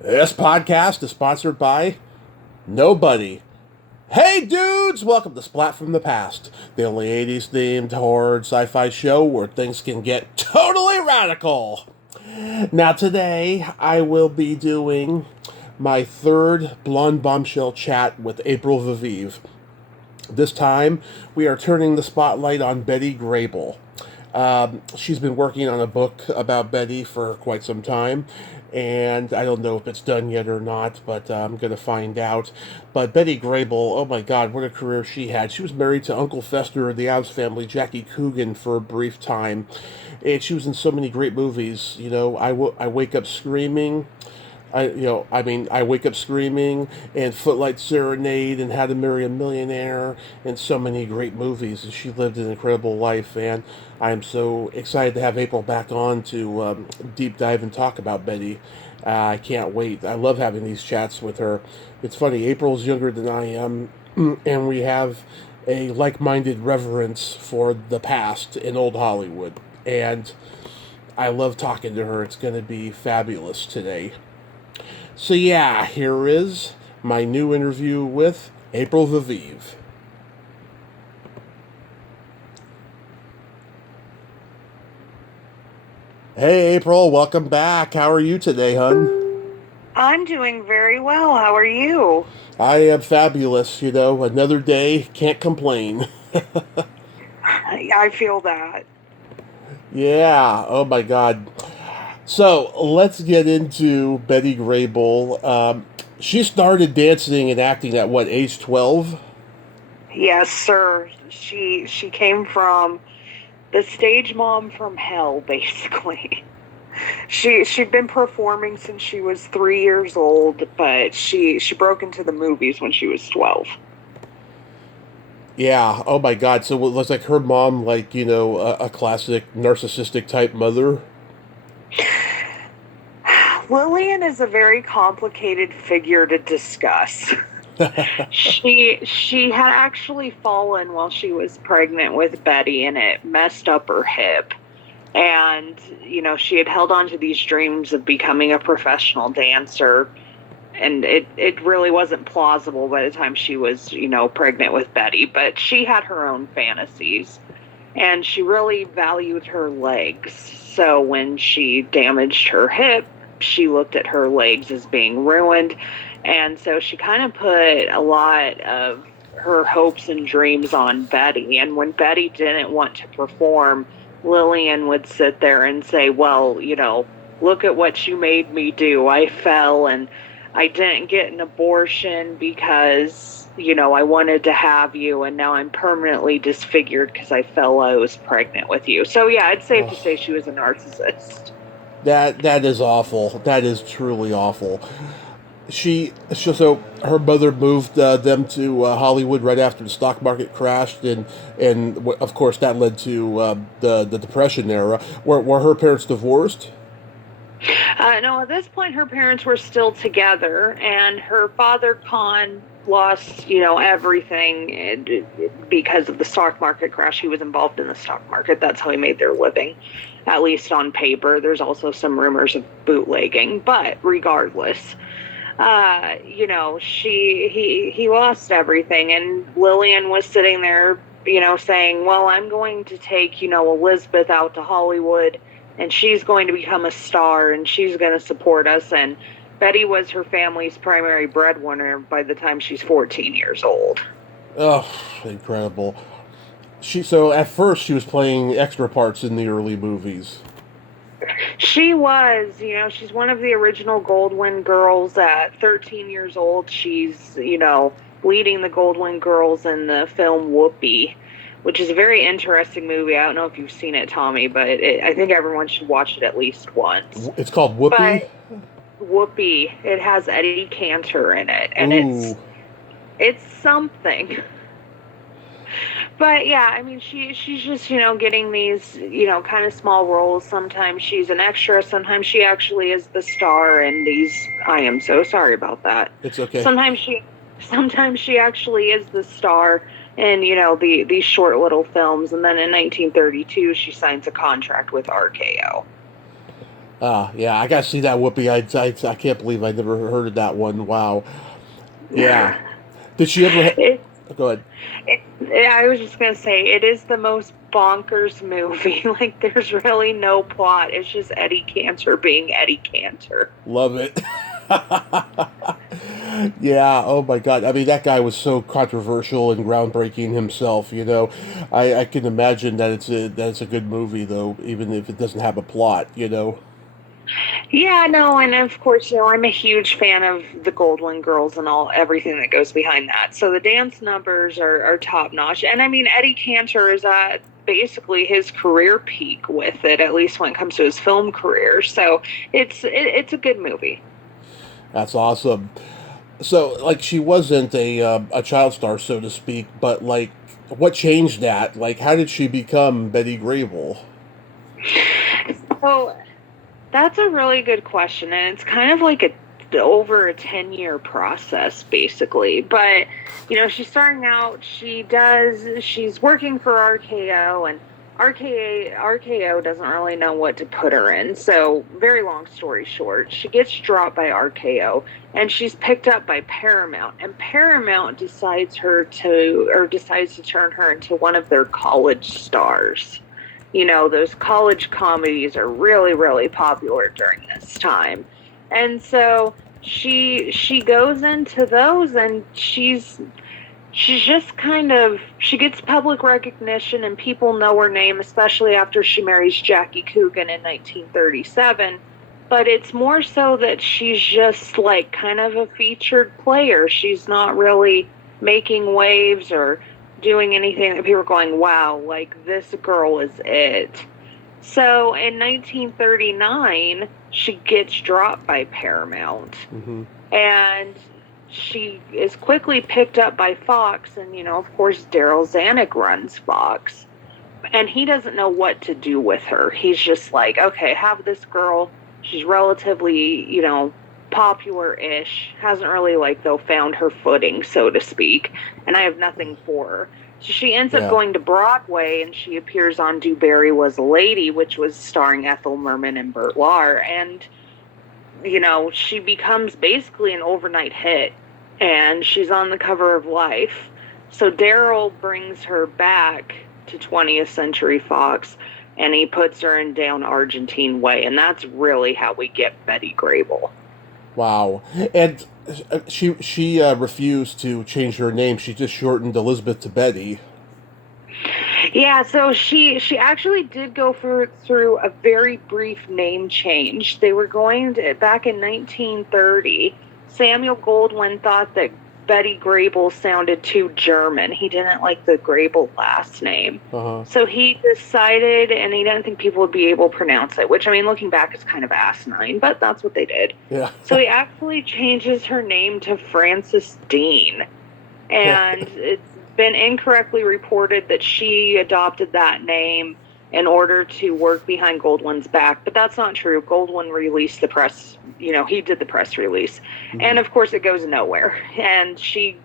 This podcast is sponsored by nobody. Hey dudes, welcome to Splat from the Past, the only 80s themed horror sci-fi show where things can get totally radical. Now today I will be doing my third Blonde Bombshell chat with April VeVea. This time we are turning the spotlight on Betty Grable. She's been working on a book about Betty for quite some time, and I don't know if it's done yet or not, but I'm going to find out. But Betty Grable, oh my God, what a career she had. She was married to Uncle Fester of the Addams Family, Jackie Coogan, for a brief time, and she was in so many great movies. I Wake Up Screaming. I Wake Up Screaming and Footlight Serenade and How to Marry a Millionaire and so many great movies. She lived an incredible life, and I'm so excited to have April back on to deep dive and talk about Betty. I can't wait. I love having these chats with her. It's funny, April's younger than I am, and we have a like-minded reverence for the past in old Hollywood. And I love talking to her. It's going to be fabulous today. So yeah, here is my new interview with April VeVea. Hey April, welcome back. How are you today, hun? I'm doing very well. How are you? I am fabulous, another day, can't complain. I feel that. Yeah, oh my God. So let's get into Betty Grable. She started dancing and acting at what, age 12? Yes, sir. She came from the stage mom from hell, basically. She'd been performing since she was 3 years old, but she broke into the movies when she was Yeah, oh my God. So it was like her mom, like, a classic narcissistic type mother? 12. Lillian is a very complicated figure to discuss. She had actually fallen while she was pregnant with Betty, and it messed up her hip. And she had held on to these dreams of becoming a professional dancer, and it really wasn't plausible by the time she was pregnant with Betty, but she had her own fantasies, and she really valued her legs. So when she damaged her hip, she looked at her legs as being ruined, and so she kind of put a lot of her hopes and dreams on Betty. And when Betty didn't want to perform, Lillian would sit there and say, well, look at what you made me do. I fell and I didn't get an abortion because, I wanted to have you, and now I'm permanently disfigured because I fell while I was pregnant with you. So yeah, it's safe to say she was a narcissist. That is awful. That is truly awful. So her mother moved them to Hollywood right after the stock market crashed, and of course that led to the Depression era. Were her parents divorced? No, at this point, her parents were still together, and her father, Con, lost, everything because of the stock market crash. He was involved in the stock market. That's how he made their living, at least on paper. There's also some rumors of bootlegging, but regardless, he lost everything, and Lillian was sitting there, saying, well, I'm going to take, Elizabeth out to Hollywood, and she's going to become a star, and she's going to support us. And Betty was her family's primary breadwinner by the time she's 14 years old. Oh, incredible. So at first she was playing extra parts in the early movies. She was, she's one of the original Goldwyn girls. At 13 years old, she's, leading the Goldwyn girls in the film Whoopi, which is a very interesting movie. I don't know if you've seen it, Tommy, but I think everyone should watch it at least once. It's called Whoopi? But Whoopi, it has Eddie Cantor in it, and Ooh. it's something. But yeah, I mean, she's just, getting these, kind of small roles. Sometimes she's an extra. Sometimes she actually is the star in these. I am so sorry about that. It's okay. Sometimes she actually is the star in, these short little films. And then in 1932, she signs a contract with RKO. Yeah, I gotta see that Whoopi. I can't believe I never heard of that one. Wow. Yeah. Did she ever? It, Go ahead. I was just gonna say it is the most bonkers movie. Like there's really no plot. It's just Eddie Cantor being Eddie Cantor. Love it. Yeah. Oh my God. I mean, that guy was so controversial and groundbreaking himself. I can imagine that it's a good movie though, even if it doesn't have a plot. Yeah, no, and of course, I'm a huge fan of the Goldwyn Girls and everything that goes behind that. So the dance numbers are top notch, and I mean Eddie Cantor is at basically his career peak with it, at least when it comes to his film career. So it's a good movie. That's awesome. So, like, she wasn't a child star, so to speak, but like, what changed that? Like, how did she become Betty Grable? So that's a really good question, and it's kind of like a over a 10-year process basically. But she's starting out, she's working for RKO, and RKO doesn't really know what to put her in. So very long story short, she gets dropped by RKO and she's picked up by Paramount, and Paramount decides to turn her into one of their college stars. Those college comedies are really, really popular during this time. And so she goes into those, and she's just she gets public recognition and people know her name, especially after she marries Jackie Coogan in 1937. But it's more so that she's just like kind of a featured player. She's not really making waves or doing anything that people are going, wow, like this girl is it. So in 1939, she gets dropped by Paramount. Mm-hmm. And she is quickly picked up by Fox. And, of course, Daryl Zanuck runs Fox. And he doesn't know what to do with her. He's just like, okay, have this girl. She's relatively, popular-ish, hasn't really though found her footing, so to speak, and I have nothing for her. So she ends up going to Broadway, and she appears on Do Barry Was a Lady, which was starring Ethel Merman and Burt Lahr, and she becomes basically an overnight hit, and she's on the cover of Life. So Daryl brings her back to 20th Century Fox, and he puts her in Down Argentine Way, and that's really how we get Betty Grable. Wow. And she refused to change her name. She just shortened Elizabeth to Betty. Yeah, so she actually did go through a very brief name change. They were going to, back in 1930, Samuel Goldwyn thought that Betty Grable sounded too German. He didn't like the Grable last name. Uh-huh. So he decided, and he didn't think people would be able to pronounce it, which, I mean, looking back, is kind of asinine, but that's what they did. Yeah. So he actually changes her name to Frances Dean. And it's been incorrectly reported that she adopted that name in order to work behind Goldwyn's back, but that's not true. Goldwyn released the press, he did the press release. Mm-hmm. And of course it goes nowhere. And she,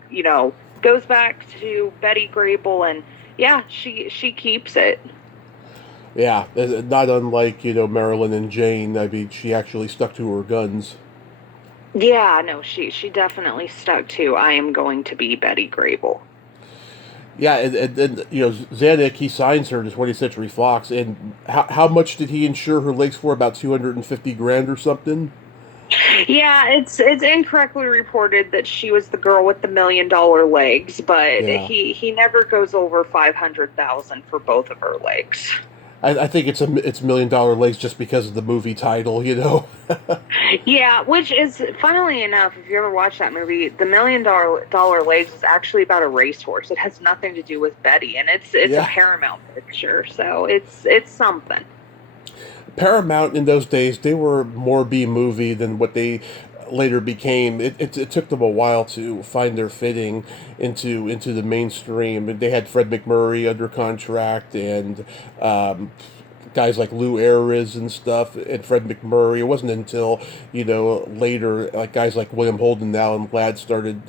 goes back to Betty Grable, and yeah, she keeps it. Yeah, not unlike, Marilyn and Jane. I mean, she actually stuck to her guns. Yeah, no, she definitely stuck to, I am going to be Betty Grable. Yeah, and Zanuck, he signs her to 20th Century Fox, and how much did he insure her legs for? About $250,000 or something? Yeah, it's incorrectly reported that she was the girl with the $1 million legs, but he never goes over $500,000 for both of her legs. I think it's $1 million legs just because of the movie title, Yeah, which is, funnily enough, if you ever watch that movie, the $1 million legs is actually about a racehorse. It has nothing to do with Betty, and it's a Paramount picture, so it's something. Paramount in those days, they were more B-movie than what they later became. It took them a while to find their fitting into the mainstream. They had Fred MacMurray under contract, and guys like Lou Ayres and stuff, and Fred MacMurray. It wasn't until later, like guys like William Holden and Alan Ladd started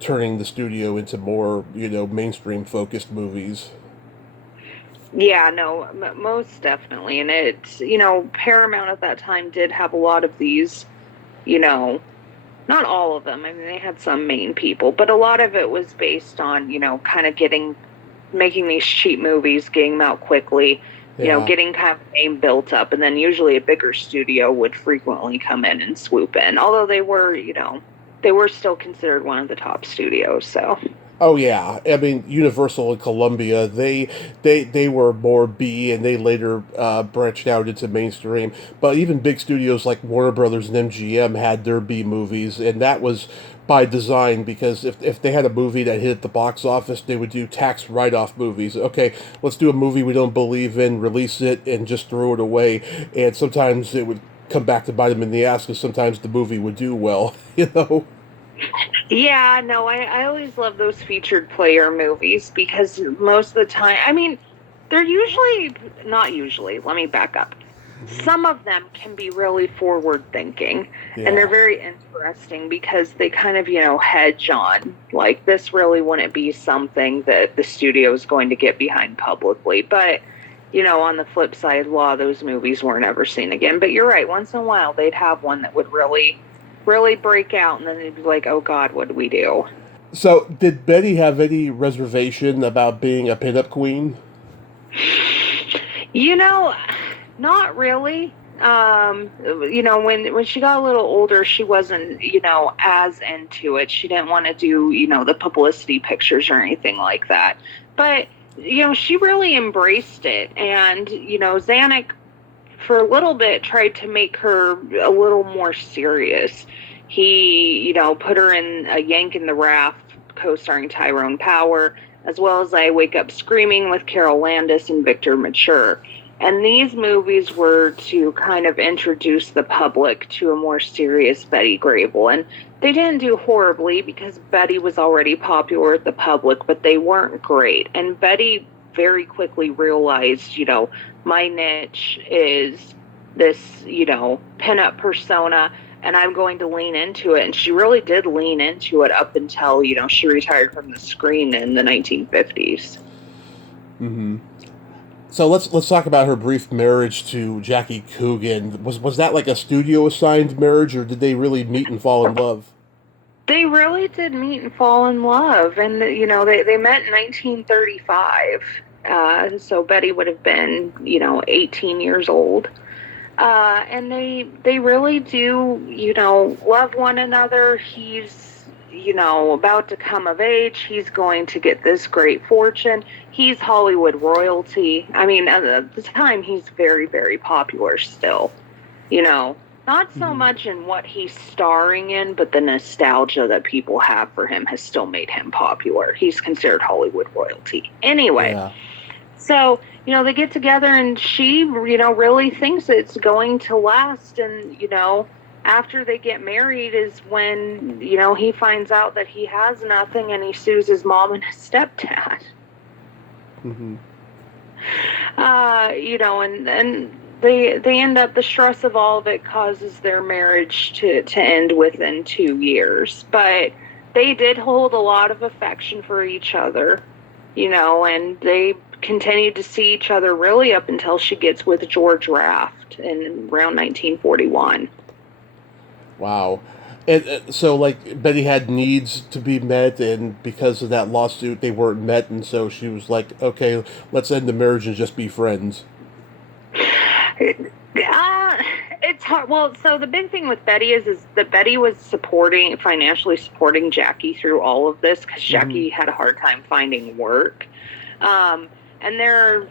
turning the studio into more mainstream focused movies. Yeah, no, most definitely. And it's, Paramount at that time did have a lot of these, you know, not all of them. I mean, they had some main people, but a lot of it was based on, kind of making these cheap movies, getting them out quickly, Yeah. getting kind of a name built up. And then usually a bigger studio would frequently come in and swoop in, although they were still considered one of the top studios. So, Oh yeah, I mean Universal and Columbia, they were more B, and they later branched out into mainstream. But even big studios like Warner Brothers and MGM had their B movies, and that was by design because if they had a movie that hit the box office, they would do tax write off movies. Okay, let's do a movie we don't believe in, release it, and just throw it away. And sometimes it would come back to bite them in the ass because sometimes the movie would do well, you know. yeah, no, I always love those featured player movies because most of the time, I mean, they're usually, not usually, let me back up. Some of them can be really forward thinking and they're Yeah. very interesting because they kind of, hedge on like this really wouldn't be something that the studio is going to get behind publicly. But, on the flip side, a lot of those movies weren't ever seen again. But you're right, once in a while they'd have one that would really, really break out and then they'd be like, oh God, what do we do? So, did Betty have any reservation about being a pinup queen? You know, not really. When she got a little older, she wasn't, as into it. She didn't want to do, the publicity pictures or anything like that. But, she really embraced it. And, Zanuck, for a little bit, tried to make her a little more serious. He, put her in A Yank in the Raft, co-starring Tyrone Power, as well as I Wake Up Screaming with Carol Landis and Victor Mature. And these movies were to kind of introduce the public to a more serious Betty Grable. And they didn't do horribly because Betty was already popular with the public, but they weren't great. And Betty very quickly realized, my niche is this, pinup persona, and I'm going to lean into it. And she really did lean into it up until, she retired from the screen in the 1950s. Mm-hmm. So let's talk about her brief marriage to Jackie Coogan. Was that like a studio assigned marriage, or did they really meet and fall in love? They really did meet and fall in love. And, they met in 1935. So Betty would have been, 18 years old. And they really do, love one another. He's, about to come of age. He's going to get this great fortune. He's Hollywood royalty. I mean, at the time, he's very, very popular still. You know, not so Mm-hmm. much in what he's starring in, but the nostalgia that people have for him has still made him popular. He's considered Hollywood royalty. Anyway, Yeah. so, they get together and she, really thinks it's going to last. And, after they get married is when, he finds out that he has nothing and he sues his mom and his stepdad. Mm-hmm. And they end up, the stress of all of it causes their marriage to end within 2 years. But they did hold a lot of affection for each other, and they continued to see each other really up until she gets with George Raft in around 1941. Wow. And so, like, Betty had needs to be met, and because of that lawsuit, they weren't met, and so she was like, "Okay, let's end the marriage and just be friends." It's hard. Well, so the big thing with Betty is that Betty was financially supporting Jackie through all of this because Mm-hmm. Jackie had a hard time finding work. And there are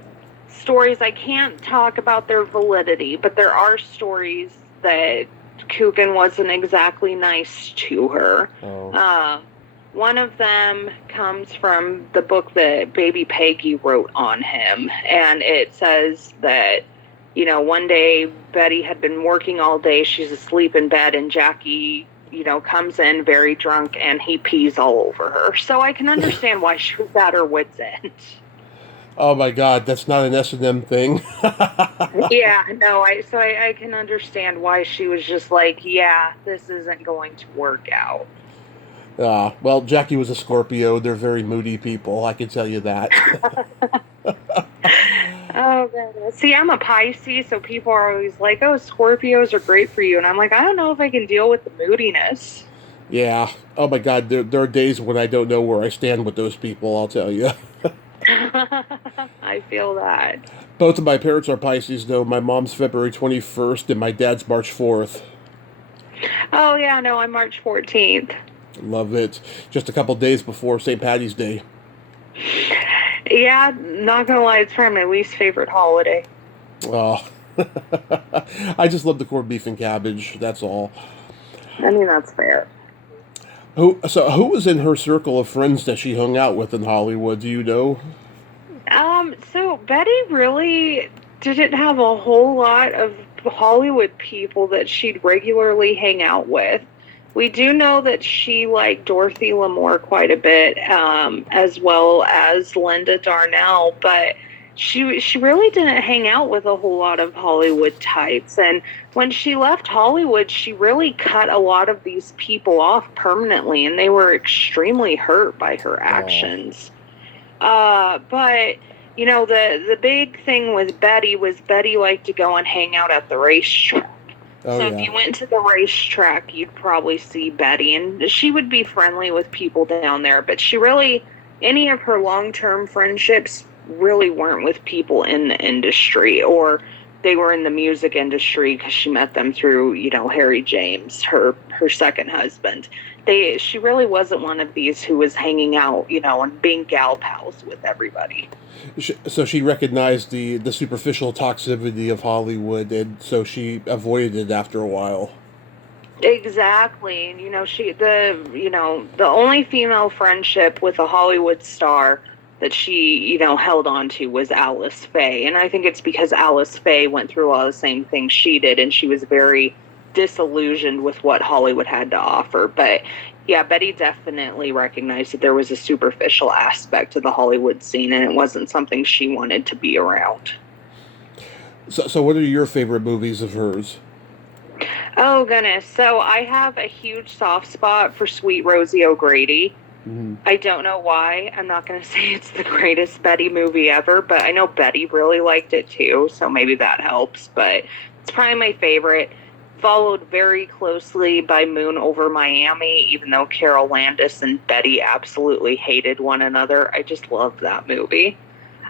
stories, I can't talk about their validity, but there are stories that Coogan wasn't exactly nice to her. Oh. One of them comes from the book that Baby Peggy wrote on him, and it says that, one day Betty had been working all day, she's asleep in bed, and Jackie, comes in very drunk and he pees all over her. So I can understand why she was at her wit's end. Oh my God, that's not an S&M thing. Yeah, no, I can understand why she was just like, yeah, this isn't going to work out. Well, Jackie was a Scorpio. They're very moody people. I can tell you that. Oh, goodness. See, I'm a Pisces, so people are always like, oh, Scorpios are great for you. And I'm like, I don't know if I can deal with the moodiness. Yeah. Oh my God. There are days when I don't know where I stand with those people. I'll tell you. I feel that. Both of my parents are Pisces, though. My mom's February 21st, and my dad's March 4th. Oh, yeah, no, I'm March 14th. Love it. Just a couple days before St. Patty's Day. Yeah, not gonna lie, it's probably my least favorite holiday. Oh. I just love the corned beef and cabbage. That's all. I mean, that's fair. Who was in her circle of friends that she hung out with in Hollywood? Do you know? So Betty really didn't have a whole lot of Hollywood people that she'd regularly hang out with. We do know that she liked Dorothy Lamour quite a bit, as well as Linda Darnell, but she really didn't hang out with a whole lot of Hollywood types. And when she left Hollywood, she really cut a lot of these people off permanently, and they were extremely hurt by her actions. But the big thing with Betty was Betty liked to go and hang out at the racetrack. Oh, So yeah. if you went to the racetrack, you'd probably see Betty, and she would be friendly with people down there. But any of her long-term friendships really weren't with people in the industry, or they were in the music industry because she met them through, Harry James, her second husband. She really wasn't one of these who was hanging out, and being gal pals with everybody. So she recognized the superficial toxicity of Hollywood, and so she avoided it after a while. Exactly. And the only female friendship with a Hollywood star that she, held on to was Alice Faye. And I think it's because Alice Faye went through all the same things she did, and she was very disillusioned with what Hollywood had to offer. But yeah, Betty definitely recognized that there was a superficial aspect to the Hollywood scene, and it wasn't something she wanted to be around. So what are your favorite movies of hers? Oh, goodness. So I have a huge soft spot for Sweet Rosie O'Grady. Mm-hmm. I don't know why. I'm not going to say it's the greatest Betty movie ever, but I know Betty really liked it too, so maybe that helps. But it's probably my favorite. Followed very closely by Moon Over Miami, even though Carol Landis and Betty absolutely hated one another. I just loved that movie.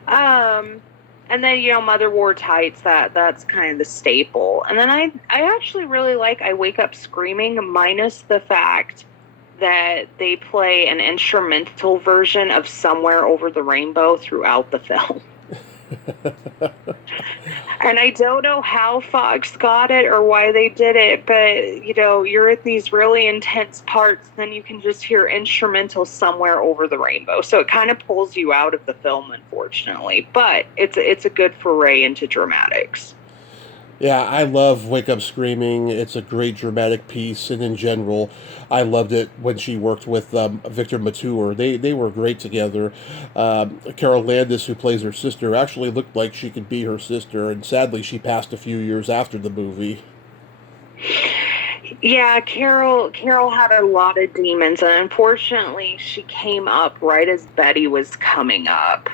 And then, Mother Wore Tights, that's kind of the staple. And then I actually really like I Wake Up Screaming, minus the fact that they play an instrumental version of Somewhere Over the Rainbow throughout the film. And I don't know how Fox got it or why they did it, but, you're at these really intense parts, then you can just hear instrumental Somewhere Over the Rainbow. So it kind of pulls you out of the film, unfortunately. But it's a good foray into dramatics. Yeah, I love Wake Up Screaming. It's a great dramatic piece, and in general, I loved it when she worked with Victor Mature. They were great together. Carol Landis, who plays her sister, actually looked like she could be her sister, and sadly, she passed a few years after the movie. Yeah, Carol had a lot of demons, and unfortunately, she came up right as Betty was coming up.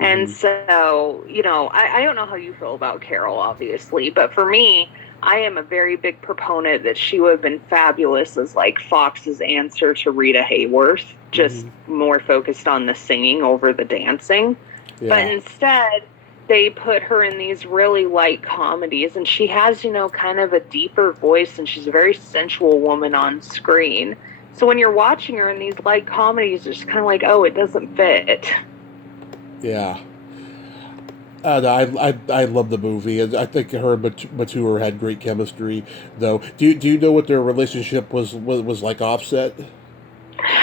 And so, I don't know how you feel about Carol, obviously, but for me, I am a very big proponent that she would have been fabulous as, like, Fox's answer to Rita Hayworth, just more focused on the singing over the dancing. Yeah. But instead, they put her in these really light comedies, and she has, kind of a deeper voice, and she's a very sensual woman on screen. So when you're watching her in these light comedies, it's kind of like, oh, it doesn't fit. Yeah. No, I love the movie. I think her and Mature had great chemistry, though. Do you know what their relationship was like offset?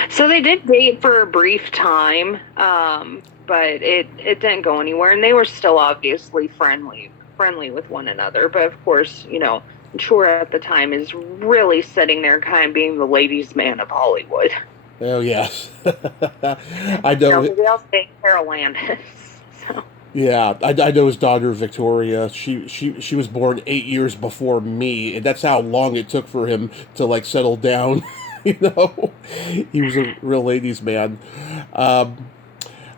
So they did date for a brief time, but it didn't go anywhere, and they were still obviously friendly with one another. But of course, Mature at the time is really sitting there kind of being the ladies' man of Hollywood. Oh, yes. I know. They also date Carol Landis. So. Yeah, I know his daughter Victoria. She was born 8 years before me, and that's how long it took for him to like settle down. He was a real ladies' man.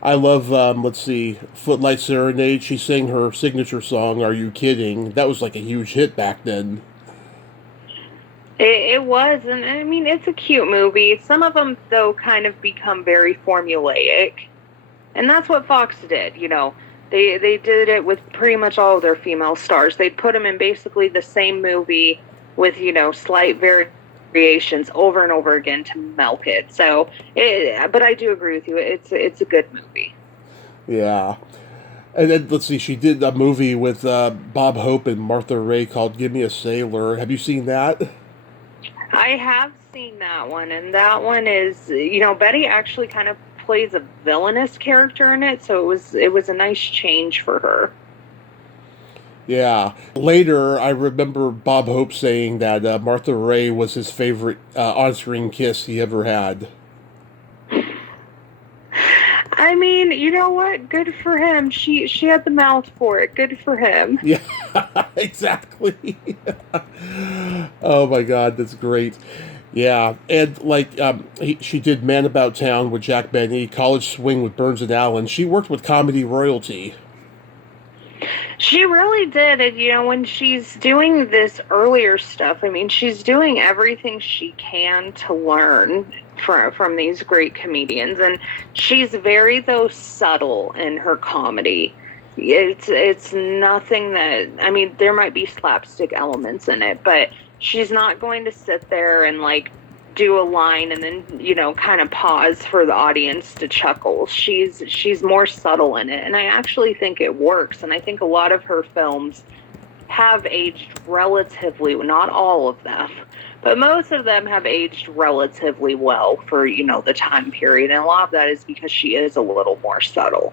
I love, let's see, Footlight Serenade. She sang her signature song, Are You Kidding? That was like a huge hit back then. It was, and I mean, it's a cute movie. Some of them, though, kind of become very formulaic. And that's what Fox did, you know. They did it with pretty much all of their female stars. They'd put them in basically the same movie with, you know, slight variations over and over again to milk it. So, but I do agree with you. It's a good movie. Yeah. And then, let's see, she did a movie with Bob Hope and Martha Raye called Give Me a Sailor. Have you seen that? I have seen that one, and that one is, you know, Betty actually kind of plays a villainous character in it, so it was a nice change for her. Yeah. Later, I remember Bob Hope saying that Martha Raye was his favorite on-screen kiss he ever had. I mean, you know what? Good for him. She had the mouth for it. Good for him. Yeah, exactly. Oh my God, that's great. Yeah, and like she did Man About Town with Jack Benny, College Swing with Burns and Allen. She worked with comedy royalty. She really did. And, you know, when she's doing this earlier stuff, I mean, she's doing everything she can to learn from these great comedians. And she's very, though, subtle in her comedy. It's nothing that, I mean, there might be slapstick elements in it, but she's not going to sit there and, like, do a line and then, you know, kind of pause for the audience to chuckle. She's more subtle in it, and I actually think it works. And I think a lot of her films have aged relatively, not all of them, but most of them have aged relatively well for, you know, the time period. And a lot of that is because she is a little more subtle.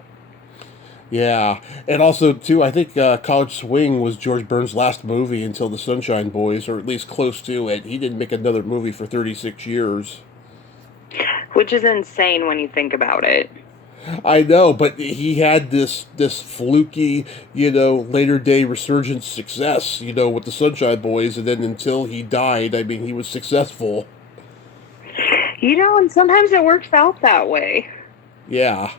Yeah, and also too, I think College Swing was George Burns' last movie until The Sunshine Boys, or at least close to it. He didn't make another movie for 36 years. Which is insane when you think about it. I know, but he had this fluky, you know, later day resurgence success, you know, with The Sunshine Boys, and then until he died, I mean, he was successful. You know, and sometimes it works out that way. Yeah.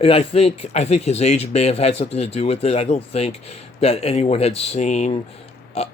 And I think his age may have had something to do with it. I don't think that anyone had seen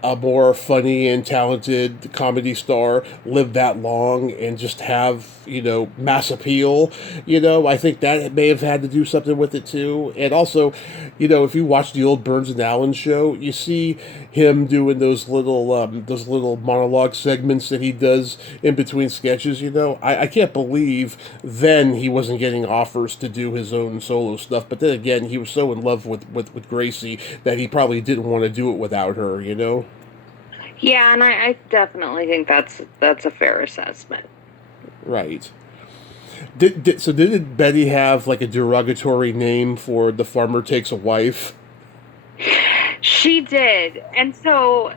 a more funny and talented comedy star live that long and just have, you know, mass appeal. You know, I think that may have had to do something with it too. And also, you know, if you watch the old Burns and Allen show, you see him doing those little monologue segments that he does in between sketches. You know, I can't believe then he wasn't getting offers to do his own solo stuff. But then again, he was so in love with Gracie that he probably didn't want to do it without her. You know. Yeah, and I definitely think that's a fair assessment. Right. Did Betty have like a derogatory name for The Farmer Takes a Wife? She did. And so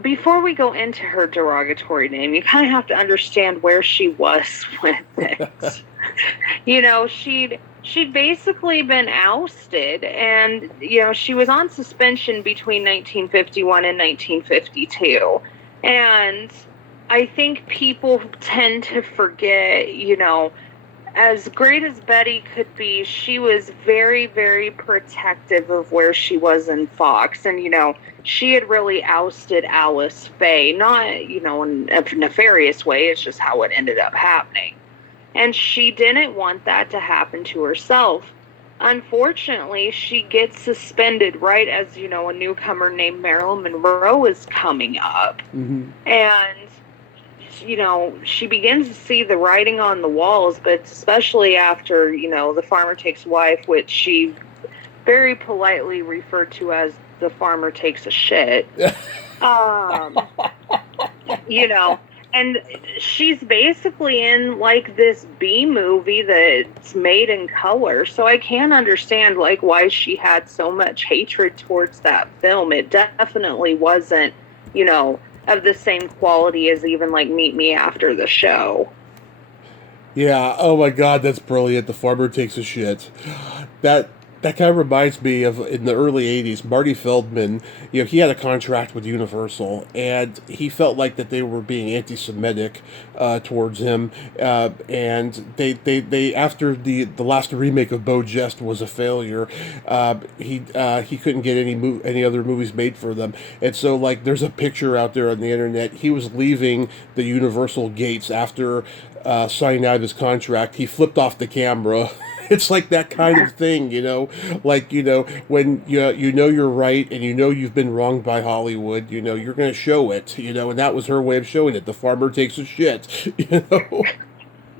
before we go into her derogatory name, you kind of have to understand where she was with it. You know, she'd basically been ousted, and, you know, she was on suspension between 1951 and 1952. And I think people tend to forget, you know, as great as Betty could be, she was very, very protective of where she was in Fox. And, you know, she had really ousted Alice Faye, not, you know, in a nefarious way. It's just how it ended up happening. And she didn't want that to happen to herself. Unfortunately, she gets suspended right as, you know, a newcomer named Marilyn Monroe is coming up. Mm-hmm. And, you know, she begins to see the writing on the walls, but especially after, you know, The Farmer Takes a Wife, which she very politely referred to as The Farmer Takes a Shit. You know, and she's basically in, like, this B movie that's made in color. So I can understand, like, why she had so much hatred towards that film. It definitely wasn't, you know, of the same quality as even, like, Meet Me After the Show. Yeah, oh my God, that's brilliant. The Farmer Takes a Shit. That That kind of reminds me of in the early 80s, Marty Feldman, he had a contract with Universal, and he felt like that they were being anti-Semitic towards him. And they after the last remake of Beau Geste was a failure, he couldn't get any other movies made for them. And so, like, there's a picture out there on the internet. He was leaving the Universal gates after signing out of his contract. He flipped off the camera. It's like that kind of thing, like, when you know you're right and you've been wronged by Hollywood, you're going to show it, and that was her way of showing it. The farmer takes a shit,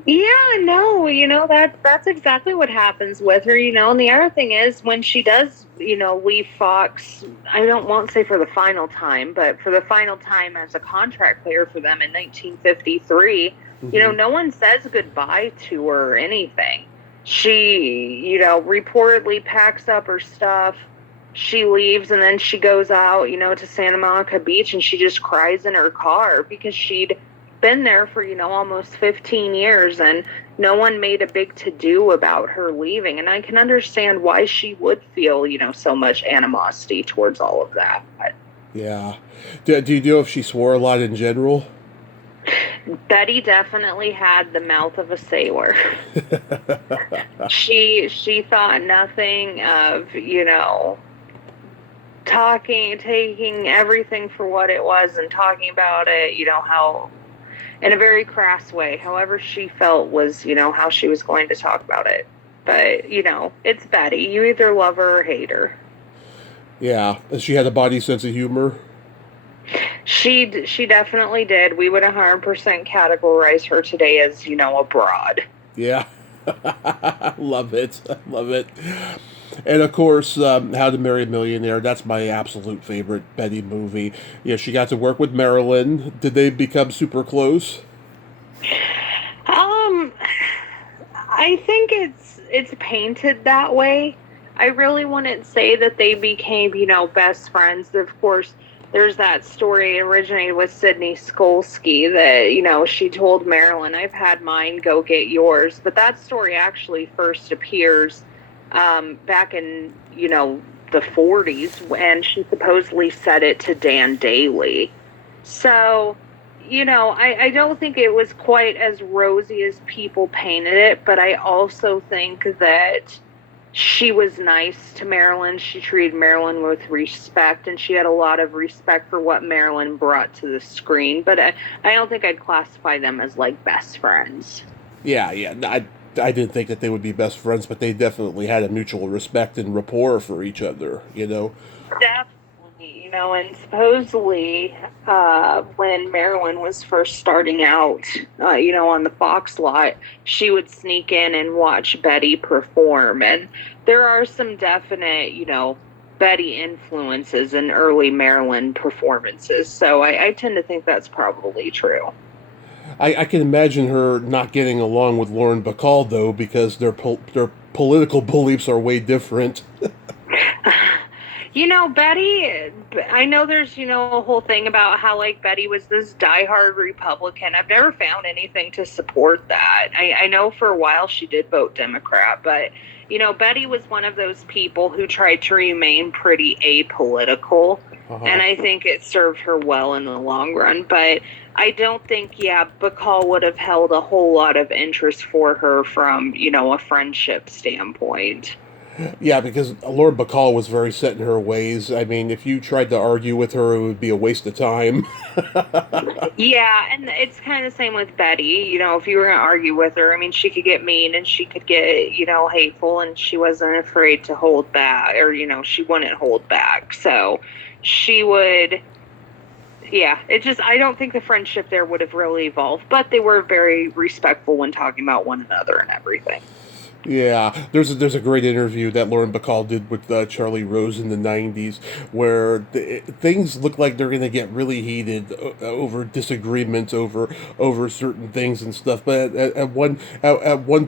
Yeah, no, that's exactly what happens with her, and the other thing is when she does, leave Fox, I won't say for the final time, but for the final time as a contract player for them in 1953, no one says goodbye to her or anything. She, reportedly packs up her stuff. She leaves and then she goes out, to Santa Monica Beach, and she just cries in her car because she'd been there for, almost 15 years and no one made a big to-do about her leaving. And I can understand why she would feel, so much animosity towards all of that. Yeah. Do you know if she swore a lot in general? Betty definitely had the mouth of a sailor. She thought nothing of, taking everything for what it was and talking about it, how in a very crass way, however she felt was, how she was going to talk about it. But, it's Betty. You either love her or hate her. Yeah. She had a body sense of humor. She definitely did. We would 100% categorize her today as, a broad. Yeah. Love it. And of course, How to Marry a Millionaire. That's my absolute favorite Betty movie. Yeah, she got to work with Marilyn. Did they become super close? I think it's painted that way. I really wouldn't say that they became, best friends. Of course, there's that story originated with Sydney Skolsky that, she told Marilyn, I've had mine, go get yours. But that story actually first appears back in, the 40s when she supposedly said it to Dan Daly. So, I don't think it was quite as rosy as people painted it, but I also think that she was nice to Marilyn. She treated Marilyn with respect, and she had a lot of respect for what Marilyn brought to the screen. But I don't think I'd classify them as, like, best friends. Yeah. I didn't think that they would be best friends, but they definitely had a mutual respect and rapport for each other, Definitely, and supposedly when Marilyn was first starting out, on the Fox lot, she would sneak in and watch Betty perform. And there are some definite, Betty influences in early Marilyn performances. So I tend to think that's probably true. I can imagine her not getting along with Lauren Bacall, though, because their political beliefs are way different. Betty, I know there's, a whole thing about how, like, Betty was this diehard Republican. I've never found anything to support that. I know for a while she did vote Democrat, but, Betty was one of those people who tried to remain pretty apolitical, and I think it served her well in the long run. But I don't think, Bacall would have held a whole lot of interest for her from, a friendship standpoint. Yeah, because Lauren Bacall was very set in her ways. I mean, if you tried to argue with her, it would be a waste of time. Yeah, and it's kind of the same with Betty. If you were going to argue with her, I mean, she could get mean and she could get, hateful, and she wasn't afraid to hold back, or, she wouldn't hold back. So she would, I don't think the friendship there would have really evolved, but they were very respectful when talking about one another and everything. Yeah, there's a great interview that Lauren Bacall did with Charlie Rose in the 90s where things look like they're going to get really heated over disagreements over certain things and stuff. But at one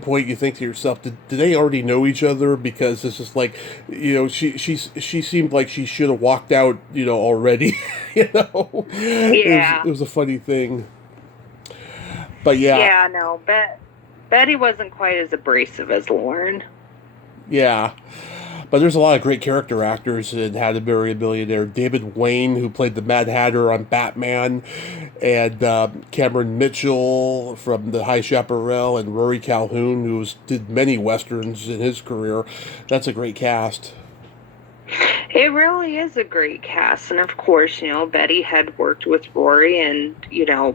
point you think to yourself, did they already know each other? Because it's just like, she seemed like she should have walked out, already. Yeah. It was a funny thing. But yeah. Yeah, no, Betty wasn't quite as abrasive as Lauren. Yeah. But there's a lot of great character actors in How to Marry a Millionaire. David Wayne, who played the Mad Hatter on Batman, and Cameron Mitchell from The High Chaparral, and Rory Calhoun, who did many westerns in his career. That's a great cast. It really is a great cast. And of course, Betty had worked with Rory and,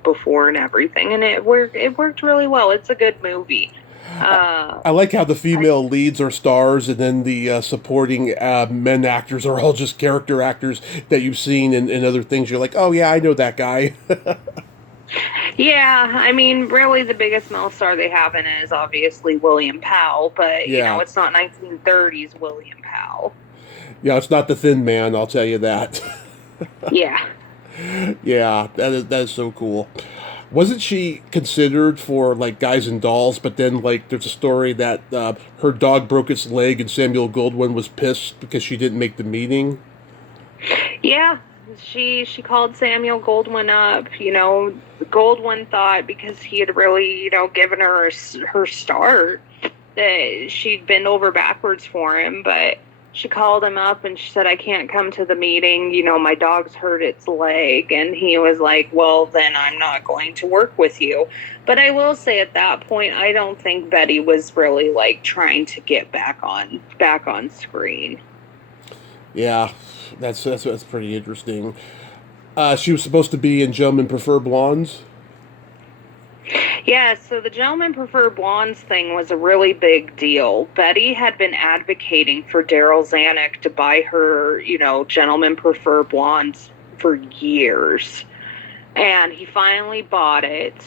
before and everything. And it worked really well. It's a good movie. I like how the female leads are stars, and then the supporting men actors are all just character actors that you've seen in other things. You're like, oh yeah, I know that guy. Yeah, I mean, really the biggest male star they have in it is obviously William Powell, but, it's not 1930s William Powell. Yeah, it's not the Thin Man, I'll tell you that. Yeah. Yeah, that is so cool. Wasn't she considered for, like, Guys and Dolls, but then, like, there's a story that her dog broke its leg and Samuel Goldwyn was pissed because she didn't make the meeting? Yeah, she called Samuel Goldwyn up. Goldwyn thought because he had really, given her her start that she'd bend over backwards for him, but she called him up and she said, I can't come to the meeting. My dog's hurt its leg. And he was like, well, then I'm not going to work with you. But I will say at that point, I don't think Betty was really like trying to get back on screen. Yeah, that's pretty interesting. She was supposed to be in Gentlemen Prefer Blondes. Yeah, so the Gentlemen Prefer Blondes thing was a really big deal. Betty had been advocating for Daryl Zanuck to buy her, Gentlemen Prefer Blondes for years. And he finally bought it.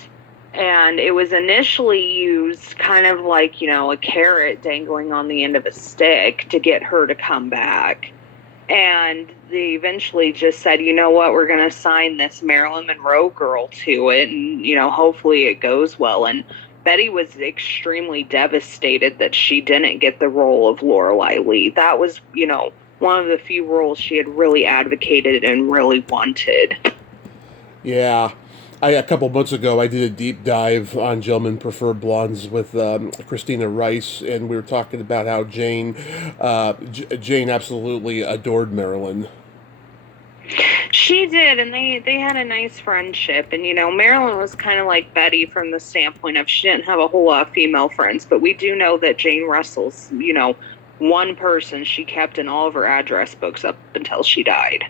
And it was initially used kind of like, a carrot dangling on the end of a stick to get her to come back. And they eventually just said, you know what, we're going to sign this Marilyn Monroe girl to it, and, hopefully it goes well. And Betty was extremely devastated that she didn't get the role of Lorelei Lee. That was, one of the few roles she had really advocated and really wanted. Yeah. A couple months ago, I did a deep dive on Gentlemen Prefer Blondes with Christina Rice, and we were talking about how Jane absolutely adored Marilyn. She did, and they had a nice friendship. And, Marilyn was kind of like Betty from the standpoint of she didn't have a whole lot of female friends, but we do know that Jane Russell's, one person she kept in all of her address books up until she died.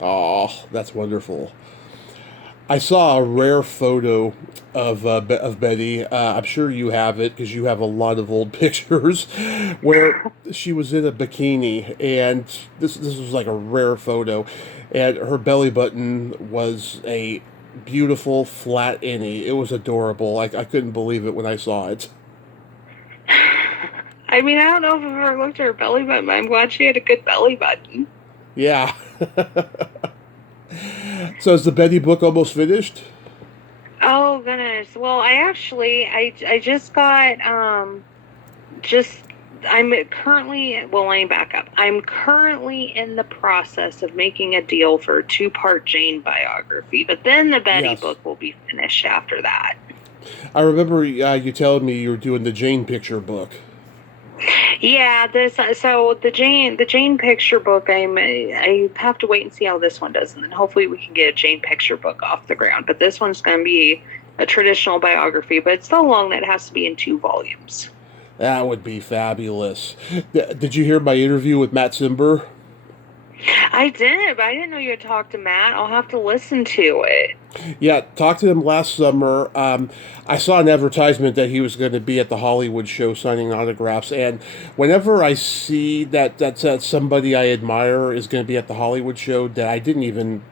Oh, that's wonderful. I saw a rare photo of Betty. I'm sure you have it because you have a lot of old pictures where she was in a bikini, and this was like a rare photo, and her belly button was a beautiful flat innie. It was adorable. I couldn't believe it when I saw it. I mean, I don't know if I've ever looked at her belly button, but I'm glad she had a good belly button. Yeah. So is the Betty book almost finished? Oh goodness. Well, I just got I'm currently, well, let me back up. I'm currently in the process of making a deal for a 2-part Jane biography, but then the Betty book will be finished after that. I remember you telling me you were doing the Jane picture book. Yeah, so the Jane picture book, I have to wait and see how this one does, and then hopefully we can get a Jane picture book off the ground. But this one's going to be a traditional biography, but it's so long that it has to be in 2 volumes. That would be fabulous. Did you hear my interview with Matt Cimber? I did, but I didn't know you had talked to Matt. I'll have to listen to it. Yeah, talked to him last summer. I saw an advertisement that he was going to be at the Hollywood show signing autographs, and whenever I see that somebody I admire is going to be at the Hollywood show that I didn't even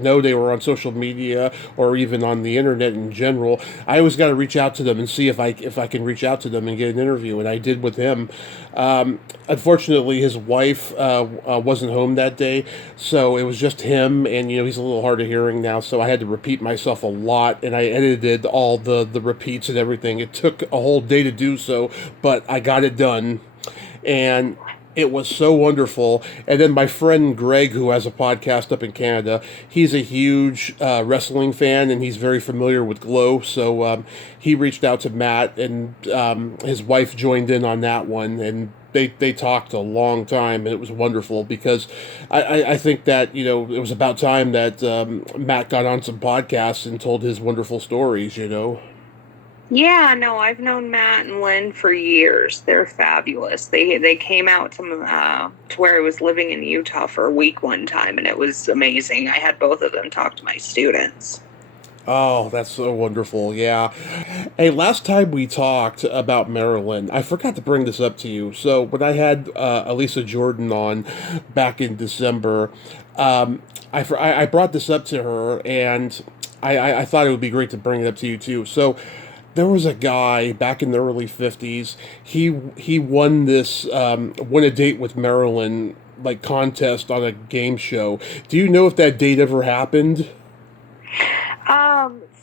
know they were on social media or even on the internet in general, I always got to reach out to them and see if I can reach out to them and get an interview, and I did with him. Unfortunately, his wife wasn't home that day, so it was just him, and he's a little hard of hearing now, so I had to repeat myself a lot, and I edited all the repeats and everything. It took a whole day to do so, but I got it done, and it was so wonderful. And then my friend Greg, who has a podcast up in Canada, he's a huge wrestling fan, and he's very familiar with Glow. So he reached out to Matt, and his wife joined in on that one. And they talked a long time, and it was wonderful because I think that, you know, it was about time that Matt got on some podcasts and told his wonderful stories, you know. Yeah, no, I've known Matt and Lynn for years. They're fabulous. They came out to where I was living in Utah for a week one time, and it was amazing. I had both of them talk to my students. Oh, that's so wonderful. Yeah. Hey, last time we talked about Maryland, I forgot to bring this up to you. So, when I had Elisa Jordan on back in December, I brought this up to her, and I thought it would be great to bring it up to you too. So, there was a guy back in the early 50s. He won this win a date with Maryland like contest on a game show. Do you know if that date ever happened?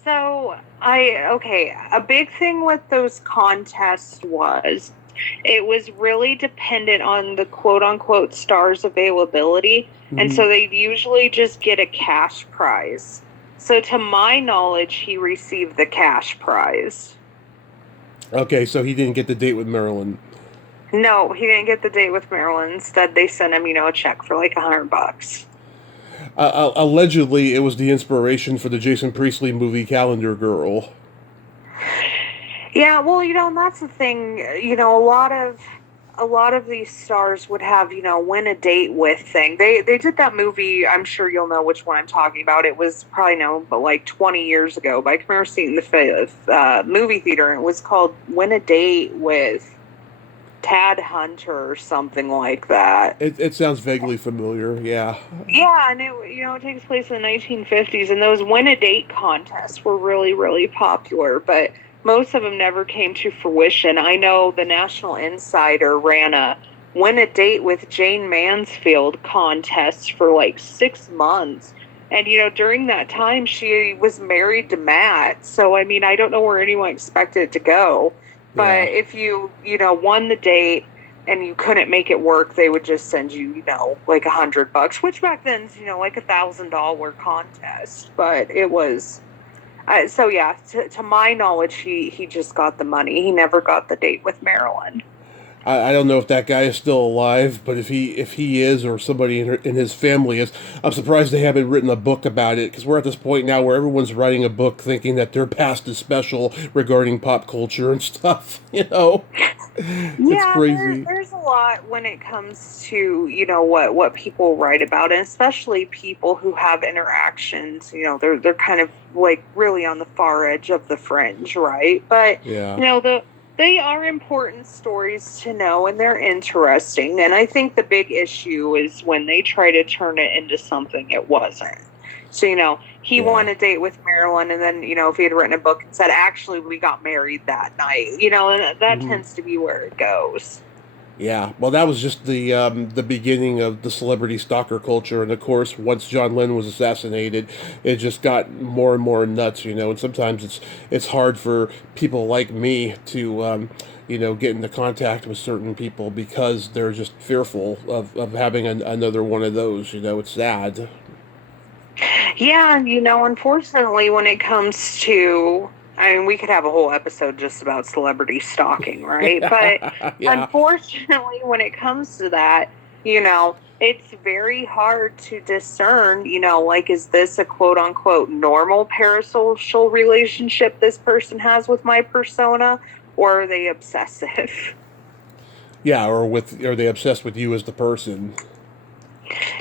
So okay, a big thing with those contests was it was really dependent on the quote unquote star's availability. And Mm-hmm. so they'd usually just get a cash prize. So to my knowledge, he received the cash prize. Okay, so he didn't get the date with Marilyn. No, he didn't get the date with Marilyn. Instead, they sent him, a check for like $100. Allegedly, it was the inspiration for the Jason Priestley movie Calendar Girl. Yeah, well, and that's the thing. A lot of these stars would have, win a date with thing. They did that movie. I'm sure you'll know which one I'm talking about. It was probably no, but like 20 years ago. But I can remember seeing the movie theater, and it was called Win a Date with Tad Hunter or something like that. It sounds vaguely familiar, yeah. Yeah, and it takes place in the 1950s, and those win a date contests were really, really popular, but most of them never came to fruition. I know the National Insider ran a win a date with Jane Mansfield contest for like 6 months. And, during that time, she was married to Matt. So, I mean, I don't know where anyone expected it to go. But Yeah. if you, won the date and you couldn't make it work, they would just send you, like $100, which back then's, like $1,000 contest. But it was, so yeah, to my knowledge, he just got the money. He never got the date with Marilyn. I don't know if that guy is still alive, but if he is, or somebody in his family is, I'm surprised they haven't written a book about it, because we're at this point now where everyone's writing a book thinking that their past is special regarding pop culture and stuff. It's Yeah, crazy. there's a lot when it comes to, what people write about, and especially people who have interactions, they're kind of like really on the far edge of the fringe, right? But, Yeah. they are important stories to know, and they're interesting. And I think the big issue is when they try to turn it into something it wasn't. So, he Yeah. won a date with Marilyn, and then, if he had written a book and said, actually, we got married that night, and that Mhm. tends to be where it goes. Yeah, well, that was just the beginning of the celebrity stalker culture, and of course, once John Lennon was assassinated, it just got more and more nuts, and sometimes it's hard for people like me to get into contact with certain people because they're just fearful of having another one of those. It's sad. Yeah, unfortunately, when it comes to, I mean, we could have a whole episode just about celebrity stalking, right? But Yeah. unfortunately, when it comes to that, it's very hard to discern, like, is this a quote unquote normal parasocial relationship this person has with my persona, or are they obsessive? Yeah, or are they obsessed with you as the person?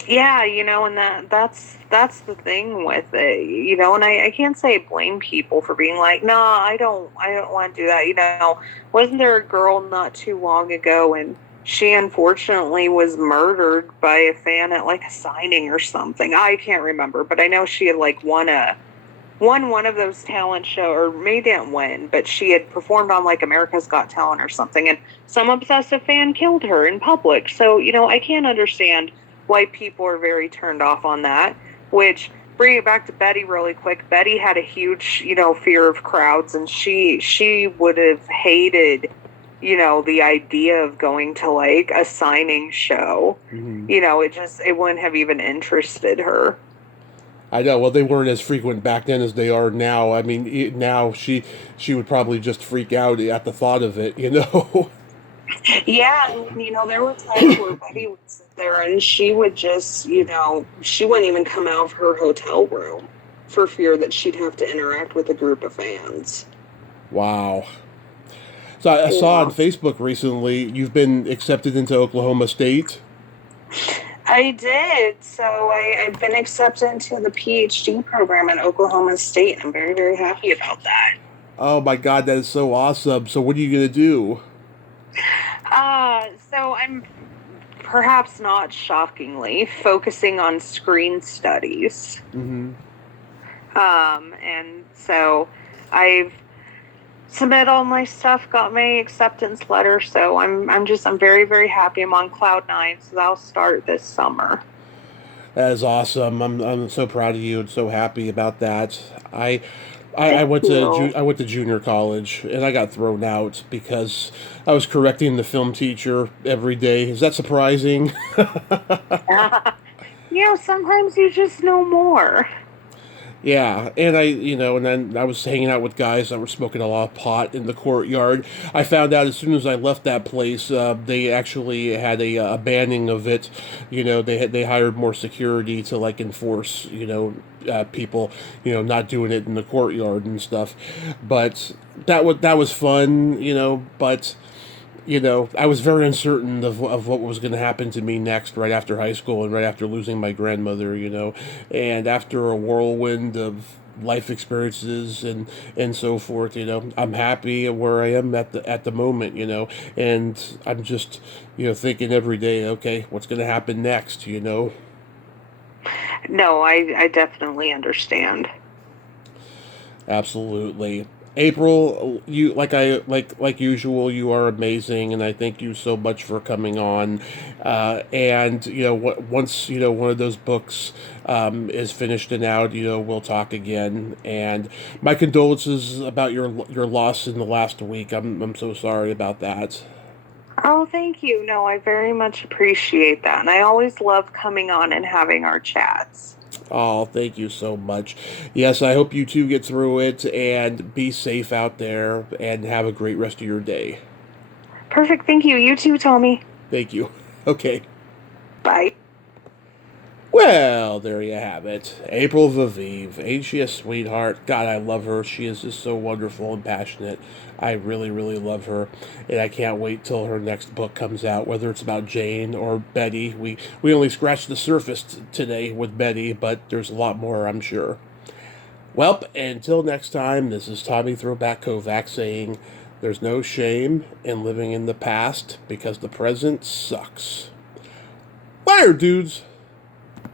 Yeah, and that's the thing with it, and I can't say blame people for being like, no, I don't want to do that. Wasn't there a girl not too long ago, and she unfortunately was murdered by a fan at like a signing or something. I can't remember, but I know she had like won one of those talent show, or maybe didn't win, but she had performed on like America's Got Talent or something, and some obsessive fan killed her in public. So, I can't understand why people are very turned off on that, which, bring it back to Betty really quick. Betty had a huge, fear of crowds, and she would have hated, the idea of going to like a signing show. Mhm. It wouldn't have even interested her. I know. Well, they weren't as frequent back then as they are now. I mean, now she would probably just freak out at the thought of it. Yeah, and there were times where Betty would sit there and she would just, she wouldn't even come out of her hotel room for fear that she'd have to interact with a group of fans. Wow. So I saw on Yeah. Facebook recently you've been accepted into Oklahoma State. I did. So I've been accepted into the PhD program at Oklahoma State. I'm very, very happy about that. Oh my God, that is so awesome. So what are you gonna do? So I'm perhaps not shockingly focusing on screen studies. Mm-hmm. And so I've submitted all my stuff, got my acceptance letter. So I'm very, very happy. I'm on cloud nine. So that'll start this summer. That is awesome. I'm so proud of you and so happy about that. I Thank went to you. I went to junior college and I got thrown out because I was correcting the film teacher every day. Is that surprising? Sometimes you just know more. Yeah, and and then I was hanging out with guys that were smoking a lot of pot in the courtyard. I found out as soon as I left that place, they actually had a banning of it. They hired more security to like enforce, people, not doing it in the courtyard and stuff. But that was fun, but I was very uncertain of what was going to happen to me next, right after high school and right after losing my grandmother, and after a whirlwind of life experiences and so forth, I'm happy where I am at the moment, and I'm just, thinking every day, okay, what's going to happen next. No, I definitely understand. Absolutely. April, you like usual. You are amazing, and I thank you so much for coming on. And once one of those books is finished and out, we'll talk again. And my condolences about your loss in the last week. I'm so sorry about that. Oh, thank you. No, I very much appreciate that. And I always love coming on and having our chats. Oh, thank you so much. Yes, I hope you two get through it and be safe out there and have a great rest of your day. Perfect. Thank you. You too, Tommy. Thank you. Okay. Bye. Well, there you have it. April VeVea. Ain't she a sweetheart? God, I love her. She is just so wonderful and passionate. I really, really love her. And I can't wait till her next book comes out, whether it's about Jane or Betty. We only scratched the surface today with Betty, but there's a lot more, I'm sure. Well, until next time, this is Tommy Throwback Kovac saying there's no shame in living in the past because the present sucks. Later, dudes!